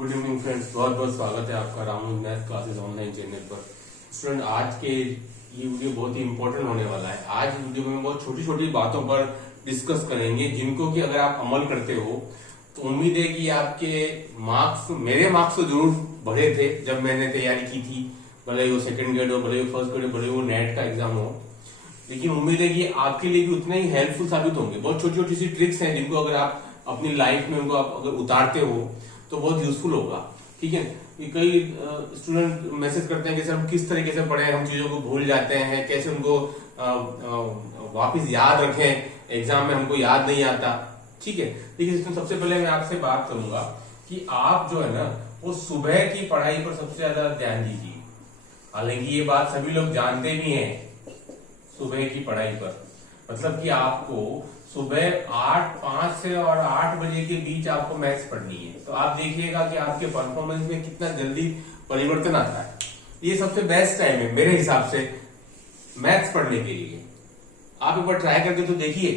Good evening friends, बहुत बहुत स्वागत है आपका Ramu math classes online channel पर। स्टूडेंट, आज के ये वीडियो बहुत ही इंपॉर्टेंट होने वाला है। आज वीडियो में बहुत छोटी छोटी बातों पर डिस्कस करेंगे जिनको कि अगर आप अमल करते हो तो उम्मीद है कि आपके मार्क्स, मेरे मार्क्स तो जरूर बढ़े थे जब मैंने तैयारी की थी, भले वो सेकंड ग्रेड हो, भले वो फर्स्ट ग्रेड हो, भले वो नेट का एग्जाम हो, लेकिन उम्मीद है कि आपके लिए भी उतने ही हेल्पफुल साबित होंगे। बहुत छोटी छोटी सी ट्रिक्स हैं जिनको अगर आप अपनी लाइफ में उनको आप अगर उतारते हो तो बहुत यूजफुल होगा। ठीक है, कई स्टूडेंट मैसेज करते हैं कि सर हम किस तरीके से पढ़ें, हम चीजों को भूल जाते हैं, कैसे उनको वापस याद रखें, एग्जाम में हमको याद नहीं आता। ठीक है, देखिए इसमें सबसे पहले मैं आपसे बात करूंगा कि आप जो है ना वो सुबह की पढ़ाई पर सबसे ज्यादा ध्यान दीजिए। हालांकि ये बात सभी लोग जानते भी हैं, सुबह की पढ़ाई पर मतलब कि आपको सुबह 5 से और 8 बजे के बीच आपको मैथ्स पढ़नी है। तो आप देखिएगा कि आपके परफॉर्मेंस में कितना जल्दी परिवर्तन आता है। ये सबसे बेस्ट टाइम है मेरे हिसाब से मैथ्स पढ़ने के लिए। आप एक बार ट्राई करके तो देखिए।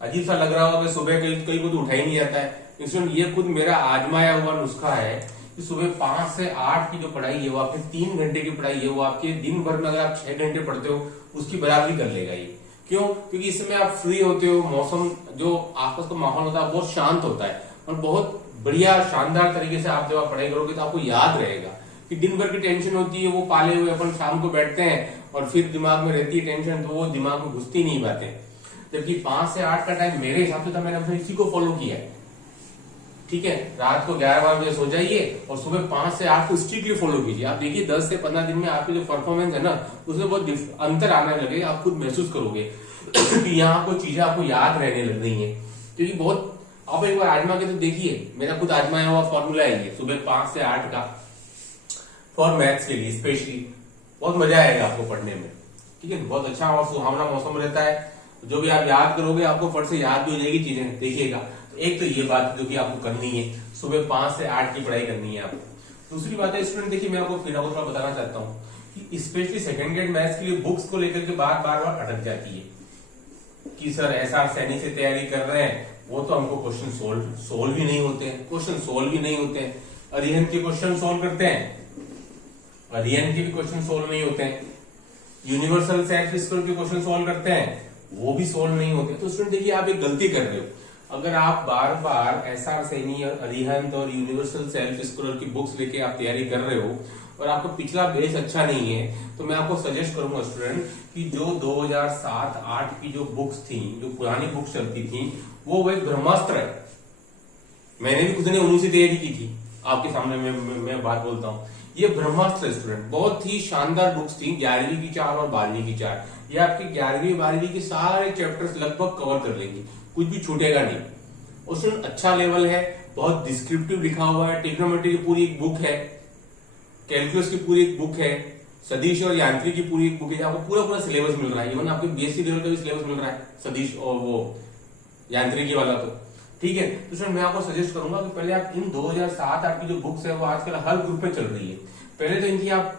अजीब सा लग रहा होगा कि सुबह कई को तो उठा ही नहीं जाता है। इंस्टेंट ये खुद मेरा आजमाया हुआ नुस्खा है कि सुबह 5 से 8 की जो पढ़ाई है वो आपके 3 घंटे की पढ़ाई है, वो आपके दिन भर में अगर आप 6 घंटे पढ़ते हो उसकी बराबरी कर लेगा ये। क्यों? क्योंकि इस समय आप फ्री होते हो, मौसम जो आसपास का माहौल होता है बहुत शांत होता है और बहुत बढ़िया शानदार तरीके से आप जब आप पढ़ाई करोगे तो आपको याद रहेगा। कि दिन भर की टेंशन होती है वो पाले हुए अपन शाम को बैठते हैं और फिर दिमाग में रहती है टेंशन, तो वो दिमाग में घुसती नहीं बातें। जबकि 5 से 8 का टाइम मेरे हिसाब से था, मैंने इसी को फॉलो किया है। ठीक है, रात को 11-12 बजे सो जाइए और सुबह 5 से 8 को स्ट्रिक्टली फॉलो कीजिए। आप देखिए 10 से 15 दिन में आपकी जो परफॉर्मेंस है ना उसमें बहुत अंतर आने लगेगा। आप खुद महसूस करोगे कि यहाँ कोई चीजें आपको याद रहने लग रही है। क्योंकि बहुत आप एक बार आजमा के तो देखिए, मेरा खुद आजमाया हुआ फॉर्मूला है ये सुबह 5 से 8 का फॉर मैथ्स के लिए स्पेशली। बहुत मजा आएगा आपको पढ़ने में। ठीक है, बहुत अच्छा और सुहावना मौसम रहता है। जो भी आप याद करोगे आपको फट से याद भी हो जाएगी चीजें। देखिएगा, एक तो ये बात जो कि आपको करनी है, सुबह 5 से 8 की पढ़ाई करनी है आपको। दूसरी बात है स्टूडेंट, देखिए मैं आपको फिर थोड़ा बताना चाहता हूँ कि स्पेशली सेकंड ग्रेड मैथ्स के लिए बुक्स को लेकर के बार बार अटक जाती है कि सर ऐसा सैनिक से तैयारी कर रहे हैं, वो तो हमको क्वेश्चन सोल्व ही नहीं होते हैं, क्वेश्चन सोल्व ही नहीं होते हैं। अरिहंत के क्वेश्चन सोल्व करते हैं, अरिहंत के भी क्वेश्चन सोल्व नहीं होते हैं। यूनिवर्सल सेल्फ स्कोर के क्वेश्चन सोल्व करते हैं, वो भी सोल्व नहीं होते। तो स्टूडेंट देखिए आप एक गलती कर रहे हो। अगर आप बार बार एसआर सैनी, अरिहंत और यूनिवर्सल सेल्फ स्कोर की बुक्स लेके आप तैयारी कर रहे हो और आपको पिछला बेस अच्छा नहीं है, तो मैं आपको सजेस्ट करूंगा स्टूडेंट कि जो 2007-8 की जो बुक्स थी, जो पुरानी बुक्स चलती थी, वो एक ब्रह्मास्त्र है। मैंने भी कुछ ने उन्हीं से तैयारी की थी, आपके सामने मैं बात बोलता हूँ। ये ब्रह्मास्त्र स्टूडेंट बहुत ही शानदार बुक्स थी। 11वीं की 4 और 12वीं की 4, ये आपके 11वीं 12वीं के सारे चैप्टर्स लगभग कवर कर लेंगे, कुछ भी छूटेगा नहीं। उसमें अच्छा लेवल है, बहुत डिस्क्रिप्टिव लिखा हुआ है। ट्रिग्नोमेट्री की पूरी एक बुक है, कैलकुलस की पूरी एक बुक है, सदिश और यांत्रिक की पूरी एक बुक है। आपको पूरा सिलेबस मिल रहा है, इवन आपके बीएससी लेवल का भी सिलेबस मिल रहा है, सदिश और वो यांत्रिकी वाला। तो ठीक है, तो सर मैं आपको सजेस्ट करूंगा कि पहले आप इन 2007-8 की जो बुक्स है वो आजकल हर ग्रुप में चल रही है, पहले तो इनकी आप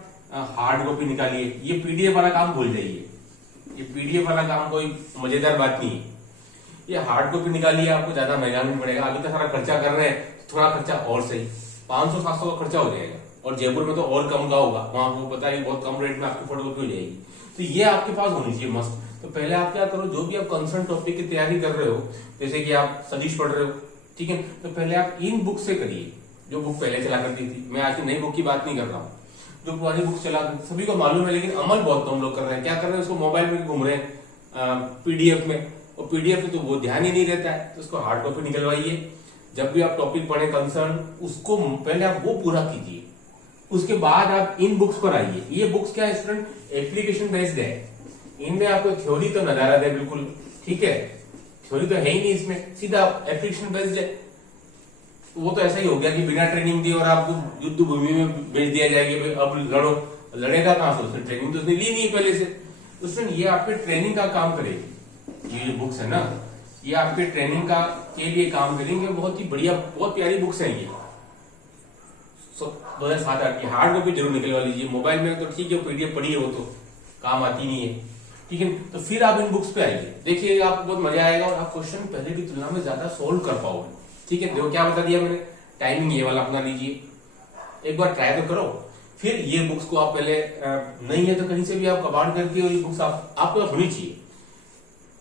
हार्ड कॉपी निकालिए। ये पीडीएफ वाला काम भूल जाइए, ये पीडीएफ वाला काम कोई मजेदार बात नहीं है। ये हार्ड कॉपी निकालिए, आपको ज्यादा महंगा नहीं पड़ेगा। अभी तो सारा खर्चा कर रहे हैं, थोड़ा खर्चा और सही 500-700 का खर्चा हो जाएगा। और जयपुर में तो और कम का होगा, वहां आपको पता है बहुत कम रेट में आपकी फोटोकॉपी हो जाएगी। तो ये आपके पास होनी चाहिए मस्त। तो पहले आप क्या करो, जो भी आप कंसर्न टॉपिक की तैयारी कर रहे हो, जैसे कि आप सदिश पढ़ रहे हो, ठीक है, तो पहले आप इन बुक से करिए जो बुक पहले चला करती थी। मैं आज की नई बुक की बात नहीं कर रहा हूँ, जो पुरानी बुक चला सभी को मालूम है, लेकिन अमल बहुत कम लोग कर रहे हैं। क्या कर रहे हैं, उसको मोबाइल में घूम रहे हैं पीडीएफ में, और पीडीएफ में तो वो ध्यान ही नहीं रहता है। तो उसको हार्ड कॉपी निकलवाइए। जब भी आप टॉपिक पढ़े कंसर्न, उसको पहले आप वो पूरा कीजिए, उसके बाद आप इन बुक्स पर आइए। ये बुक्स क्या है स्टूडेंट, एप्लीकेशन बेस्ड है। इनमें आपको थ्योरी तो नजारा दे बिल्कुल, ठीक है, थ्योरी तो है ही नहीं इसमें, सीधा एप्लीकेशन बेस्ड है। वो तो ऐसा ही हो गया कि बिना ट्रेनिंग दिए और आपको युद्ध भूमि में भेज दिया जाएगा, अब लड़ो। लड़ेगा कहां से, उसने ट्रेनिंग तो उसने ली नहीं पहले से। तो स्टूडेंट ये आपके ट्रेनिंग का काम करेगी। ये जो बुक्स है ना, ये आपके ट्रेनिंग का के लिए काम करेंगे। बहुत ही बढ़िया, बहुत प्यारी बुक्स है ये। 2007-8 की हार्ड कॉपी जरूर निकलवा लीजिए। मोबाइल में तो ठीक है, पीडीएफ पढ़ी है, वो तो काम आती नहीं है, ठीक है। तो फिर आप इन बुक्स पे आइए, देखिए आपको बहुत मजा आएगा और आप क्वेश्चन पहले की तुलना में ज्यादा सोल्व कर पाओगे। ठीक है, देखो क्या बता दिया मैंने, टाइमिंग ये वाला अपना लीजिए। एक बार ट्राई तो करो। फिर ये बुक्स को आप पहले नहीं है तो कहीं से भी आप कबाड़ करके, और ये बुक्स आपको होनी चाहिए।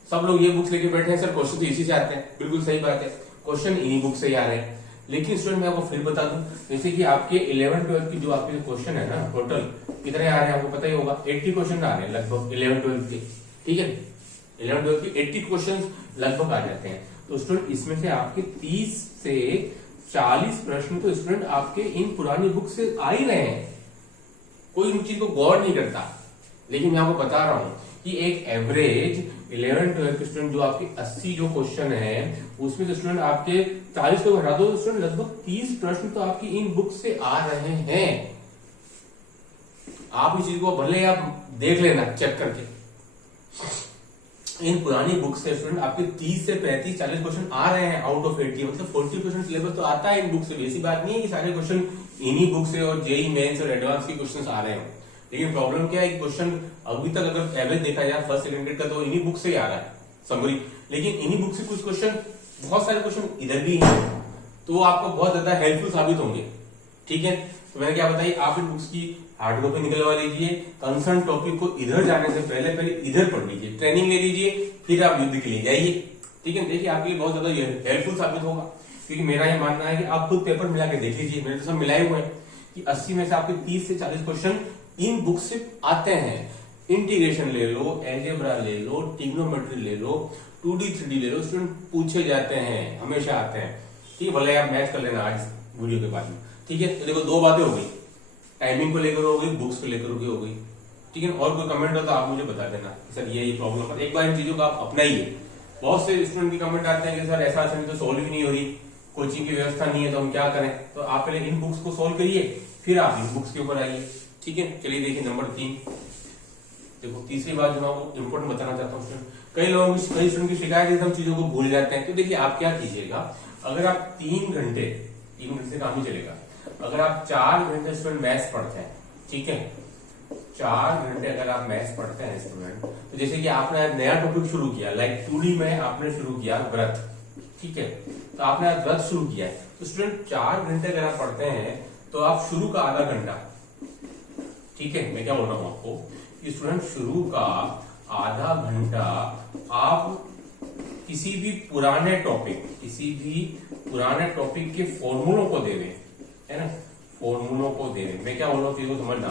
सब लोग ये बुक्स लेके बैठे हैं, सर क्वेश्चन तो इसी से आते हैं, बिल्कुल सही बात है, क्वेश्चन इन्हीं बुक से ही आ रहे हैं। लेकिन स्टूडेंट मैं आपको फिर बता दूं, जैसे कि आपके 11-12 की जो आपके क्वेश्चन है ना, टोटल कितने आ रहे हैं आपको पता ही होगा, 80 क्वेश्चन आ रहे हैं लगभग 11-12 के, ठीक है। 11-12 के 80 क्वेश्चन लगभग आ जाते हैं। तो स्टूडेंट इसमें से आपके 30 से 40 प्रश्न तो स्टूडेंट आपके इन पुरानी बुक से आ ही रहे हैं, कोई इन चीज को गौर नहीं करता। लेकिन मैं आपको बता रहा हूं कि एक एवरेज 11-12 के स्टूडेंट जो आपके 80 जो क्वेश्चन है उसमें तो स्टूडेंट आपके 40 को घटा दो, स्टूडेंट लगभग 30 प्रश्न तो आपकी इन बुक से आ रहे हैं। आप इस चीज को भले आप देख लेना चेक करके, इन पुरानी बुक से स्टूडेंट आपके 30 से 35-40 क्वेश्चन आ रहे हैं आउट ऑफ 80, मतलब 40% सिलेबस तो आता है इन बुक से। ऐसी बात नहीं है कि सारे क्वेश्चन इन्हीं बुक से और जेई मेंस और एडवांस के क्वेश्चन आ रहे हैं। लेकिन प्रॉब्लम क्या है, क्वेश्चन अभी तक अगर एवरेज देखा जाए फर्स्ट सेकंड ग्रेड का तो इन्हीं बुक से ही आ रहा है समरी। लेकिन इन्हीं बुक से कुछ क्वेश्चन, बहुत सारे क्वेश्चन इधर भी हैं, तो आपको बहुत ज्यादा हेल्पफुल साबित होंगे, ठीक है। तो मैंने क्या बताई, आप इन बुक्स की हार्ड कॉपी निकलवा लीजिए, कंसर्न टॉपिक को इधर जाने से पहले इधर पढ़ लीजिए, ट्रेनिंग ले लीजिए, फिर आप युद्ध के लिए जाइए, ठीक है। देखिए आपके लिए बहुत ज्यादा हेल्पफुल साबित होगा, क्योंकि मेरा ये मानना है कि आप खुद पेपर मिला के देख लीजिए, मैंने तो सब मिलाए हुए हैं कि 80 में से आपके 30 से 40 क्वेश्चन इन बुक से आते हैं। इंटीग्रेशन ले लो, अलजेब्रा ले लो, ट्रिग्नोमेट्री ले लो, 2D 3D ले लो, स्टूडेंट पूछे जाते हैं, हमेशा आते हैं, ठीक है। भले आप मैच कर लेना आज वीडियो के बाद में, ठीक है। तो देखो दो बातें हो गई, टाइमिंग को लेकर हो गई, बुक्स को लेकर हो गई, ठीक है। और कोई कमेंट हो तो आप मुझे बता देना सर ये प्रॉब्लम है, एक बार इन चीजों को आप अपनाइए। बहुत से स्टूडेंट के कमेंट आते हैं कि सर ऐसा नहीं तो सॉल्व ही नहीं हो रही, कोचिंग की व्यवस्था नहीं है तो हम क्या करें। तो आप पहले इन बुक्स को सॉल्व करिए, फिर आप इन बुक्स के ऊपर आइए, ठीक है। चलिए देखिए नंबर 3, देखो तीसरी बात जो मैं आपको इम्पोर्टेंट बताना चाहता हूँ, कई स्टूडेंट की शिकायत है हम चीजों को भूल जाते हैं। तो देखिए आप क्या कीजिएगा, अगर आप 3 घंटे से काम ही चलेगा, अगर आप 4 घंटे स्टूडेंट मैथ्स पढ़ते हैं, ठीक है, 4 घंटे अगर आप मैथ्स पढ़ते हैं स्टूडेंट, तो जैसे कि आपने नया टॉपिक शुरू किया, लाइक 2D में आपने शुरू किया व्रत, ठीक है, तो आपने आज व्रत शुरू किया है, तो स्टूडेंट 4 घंटे अगर आप पढ़ते हैं तो आप शुरू का आधा घंटा, ठीक है, मैं क्या बोल रहा हूं आपको कि स्टूडेंट शुरू का आधा घंटा आप किसी भी पुराने टॉपिक के फॉर्मूलों को दे दें, है ना, फॉर्मूलों को दे दें। मैं क्या बोल रहा हूँ चीजों को समझना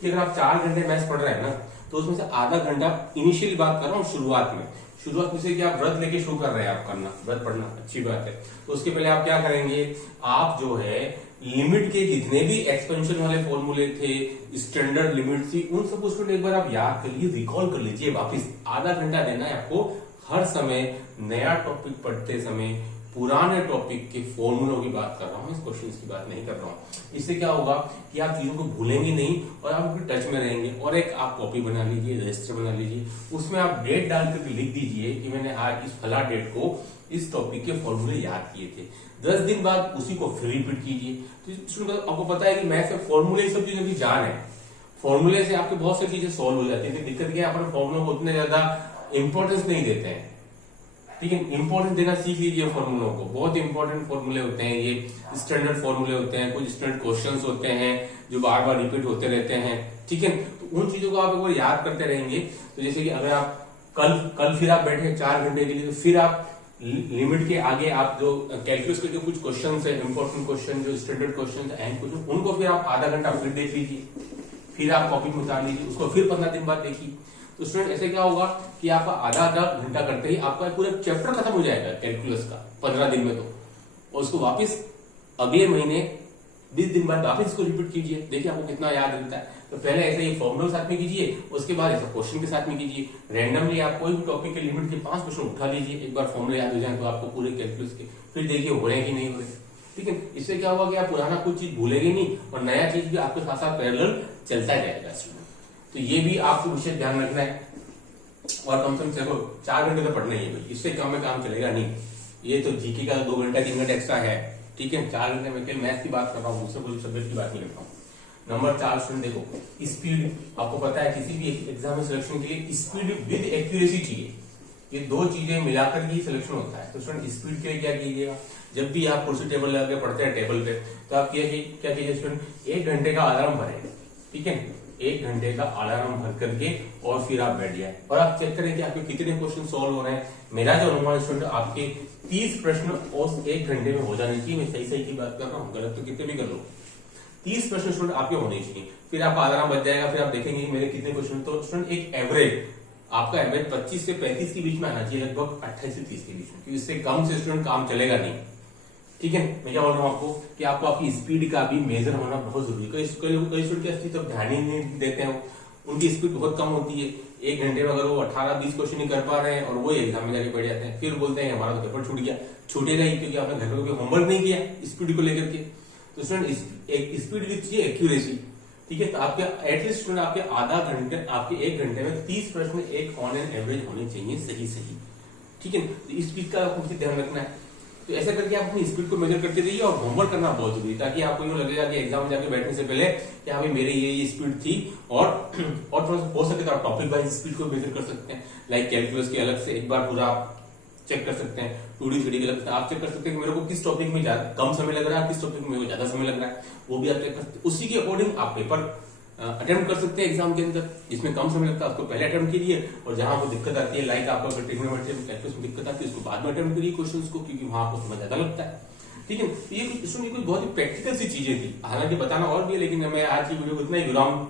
कि अगर आप 4 घंटे मैथ्स पढ़ रहे हैं ना, तो उसमें से आधा घंटा, इनिशियली बात कर रहा हूँ शुरुआत में से कि आप व्रत लेके शुरू कर रहे हैं, आप करना व्रत पढ़ना अच्छी बात है। तो उसके पहले आप क्या करेंगे, आप जो है लिमिट के जितने भी एक्सपेंशन वाले फॉर्मूले थे, स्टैंडर्ड लिमिट थी, उन सब उसको एक बार आप याद कर लीजिए, रिकॉल कर लीजिए वापिस। आधा घंटा देना है आपको हर समय, नया टॉपिक पढ़ते समय पुराने टॉपिक के फॉर्मूलों की बात कर रहा हूं, इस क्वेश्चन की बात नहीं कर रहा हूं। इससे क्या होगा कि आप चीजों को भूलेंगे नहीं और आप टच में रहेंगे। और एक आप कॉपी बना लीजिए, रजिस्टर बना लीजिए, उसमें आप डेट डाल करके लिख दीजिए कि मैंने आज इस फला डेट को इस टॉपिक के फॉर्मूले याद किए थे। 10 दिन बाद उसी को फिर रिपीट कीजिए। तो आपको पता है कि मैथ से फॉर्मूले सब चीजें भी जान है, फॉर्मूले से आपके बहुत सारी चीजें सॉल्व हो जाती है। दिक्कत क्या है, अपन फॉर्मूलों को उतने ज्यादा इंपॉर्टेंस नहीं देते हैं, ठीक है। इंपॉर्टेंस देना सीख लीजिए फॉर्मूलों को, बहुत इंपॉर्टेंट फॉर्मूले होते हैं, ये स्टैंडर्ड फॉर्मूले होते हैं, कुछ स्टैंडर्ड क्वेश्चंस होते हैं जो बार बार रिपीट होते रहते हैं, ठीक है। तो उन चीजों को आप एक बार याद करते रहेंगे। तो जैसे कि अगर आप कल फिर आप बैठे 4 घंटे के लिए, तो फिर आप लिमिट के आगे आप जो कैलकुलस के जो कुछ क्वेश्चन है, इंपॉर्टेंट क्वेश्चन, जो स्टैंडर्ड क्वेश्चन है, एंड क्वेश्चन, उनको फिर आप आधा घंटा फिर देख लीजिए, फिर आप कॉपी में उतार लीजिए, उसको फिर 15 दिन बाद देखिए। तो स्टूडेंट ऐसे क्या होगा कि आपका आधा घंटा करते ही आपका पूरा चैप्टर खत्म हो जाएगा कैलकुलस का 15 दिन में। तो और उसको वापस अगले महीने 20 दिन बाद वापस इसको रिपीट कीजिए, देखिए आपको कितना याद रहता है। तो पहले ऐसे ही फॉर्मूला के साथ में कीजिए, उसके बाद ऐसा क्वेश्चन के साथ में कीजिए। रैंडमली आप कोई भी टॉपिक के लिमिट के 5 क्वेश्चन उठा लीजिए, एक बार फॉर्मूला याद हो जाए तो आपको पूरे कैलकुलस के, फिर देखिए हो रहे हैं कि नहीं हो रहे, ठीक है। इससे क्या होगा कि आप पुराना कुछ चीज भूलेंगे नहीं और नया चीज भी आपके साथ साथ पैरेलल चलता जाएगा। तो ये भी आपको विषय ध्यान रखना है। और कम से कम देखो 4 घंटे तो पढ़ना ही है भाई, इससे कम में काम चलेगा नहीं। ये तो जीके का 2 घंटा 3 घंटे एक्स्ट्रा है, ठीक है। 4 घंटे में मैथ की बात कर रहा हूँ, दूसरे कोई सब्जेक्ट की बात नहीं कर रहा हूँ। नंबर 4 स्टूडेंट देखो स्पीड, आपको पता है किसी भी एग्जाम में सिलेक्शन के लिए स्पीड विद एक्यूरेसी चाहिए, ये 2 चीजें मिलाकर ही सिलेक्शन होता है। तो स्टूडेंट स्पीड के लिए क्या कीजिएगा, जब भी आप कुर्सी टेबल लगा के पढ़ते हैं टेबल पे, तो आप क्या कीजिए स्टूडेंट, 1 घंटे का अलार्म भरें, ठीक है, 1 घंटे का अलार्म भर करके और फिर आप बैठ जाए और आप चेक करें कि आपके कितने क्वेश्चन सॉल्व हो रहे हैं। मेरा जो अनुमान स्टूडेंट, आपके 30 प्रश्न उस 1 घंटे में हो जाने चाहिए। मैं सही सही की बात कर रहा हूँ, गलत तो कितने भी कर लो, 30 प्रश्न स्टूडेंट आपके होने चाहिए। फिर आपका अलार्म बच जाएगा, फिर आप देखेंगे मेरे कितने क्वेश्चन। तो स्टूडेंट एक एवरेज, आपका एवरेज 25 से 35 के बीच में आना चाहिए, लगभग 28 से 30 के बीच में, क्योंकि इससे कम से स्टूडेंट काम चलेगा नहीं, ठीक है। मैं क्या बोल रहा हूँ आपको कि आपको आपकी स्पीड का भी मेजर होना बहुत जरूरी है। कई स्टूडेंट क्या तो ध्यान ही नहीं देते हैं, उनकी स्पीड बहुत कम होती है। 1 घंटे में अगर वो 18-20 क्वेश्चन नहीं कर पा रहे हैं और वो एग्जाम में जाके बैठ जाते हैं, फिर बोलते हैं हमारा तो पेपर छूट गया। छूटेगा ही क्योंकि आपने घर पे होमवर्क नहीं किया स्पीड को लेकर के। तो स्टूडेंट एक स्पीड भी चाहिए, एक्यूरेसी, ठीक है। तो आपके एटलीस्ट स्टूडेंट आपके आधा घंटे, आपके 1 घंटे में 30 प्रश्न एक ऑन एन एवरेज होने चाहिए, सही, ठीक है। तो इस स्पीड का आपको ध्यान रखना है। तो ऐसा करके आप अपनी स्पीड को मेजर करते रहिए और होमवर्क करना बहुत जरूरी है, ताकि आपको यूँ लगेगा कि एग्जाम में जाके बैठने से पहले कि हाँ भाई मेरी ये स्पीड थी। और थोड़ा सा हो सके तो आप टॉपिक वाइज स्पीड को मेजर कर सकते हैं। लाइक कैलकुलस के अलग से एक बार पूरा आप चेक कर सकते हैं, 2D 3D के अलग से आप चेक कर सकते हैं कि मेरे को किस टॉपिक में कम समय लग रहा है, किस टॉपिक में मेरे को ज्यादा समय लग रहा है, वो भी आप चेक कर सकते हैं। उसी के अकॉर्डिंग आप पेपर अटेम्प्ट कर सकते हैं एग्जाम के अंदर। जिसमें कम समय लगता है उसको पहले अटेम्प्ट कीजिए, और जहां आपको दिक्कत आती है, लाइक आपको ट्रिग्नोमेट्री में कैलकुलस में दिक्कत आती है, उसको बाद में अटेम्प्ट करिए क्वेश्चंस को, क्योंकि वहां आपको समय ज्यादा लगता है, ठीक है। ये कुछ बहुत ही प्रैक्टिकल सी चीजें थी, हालांकि बताना और भी है, लेकिन मैं आज की वीडियो को इतना ही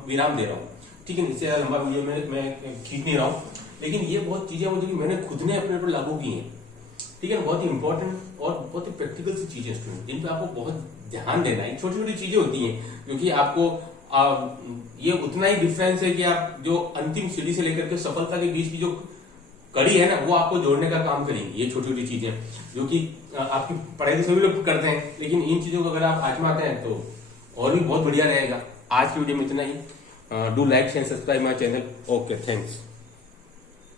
विराम दे रहा हूँ, ठीक है। इससे ज्यादा लंबा वीडियो में मैं खींच नहीं रहा हूँ, लेकिन ये बहुत चीजें वो जो मैंने खुद ने अपने ऊपर लागू की हैं, ठीक है। बहुत ही इंपॉर्टेंट और बहुत ही प्रैक्टिकल सी चीजें स्टूडेंट, जिन पे आपको बहुत ध्यान देना है। छोटी छोटी चीजें होती हैं क्योंकि आपको ये उतना ही डिफरेंस है कि आप जो अंतिम सीढ़ी से लेकर के सफलता के बीच की जो कड़ी है ना, वो आपको जोड़ने का काम करेंगी। ये छोटी छोटी चीजें जो कि आपकी पढ़ाई तो सभी लोग करते हैं, लेकिन इन चीजों को अगर आप आजमाते हैं तो और भी बहुत बढ़िया रहेगा। आज की वीडियो में इतना ही। Do like share subscribe my channel. Okay, thanks.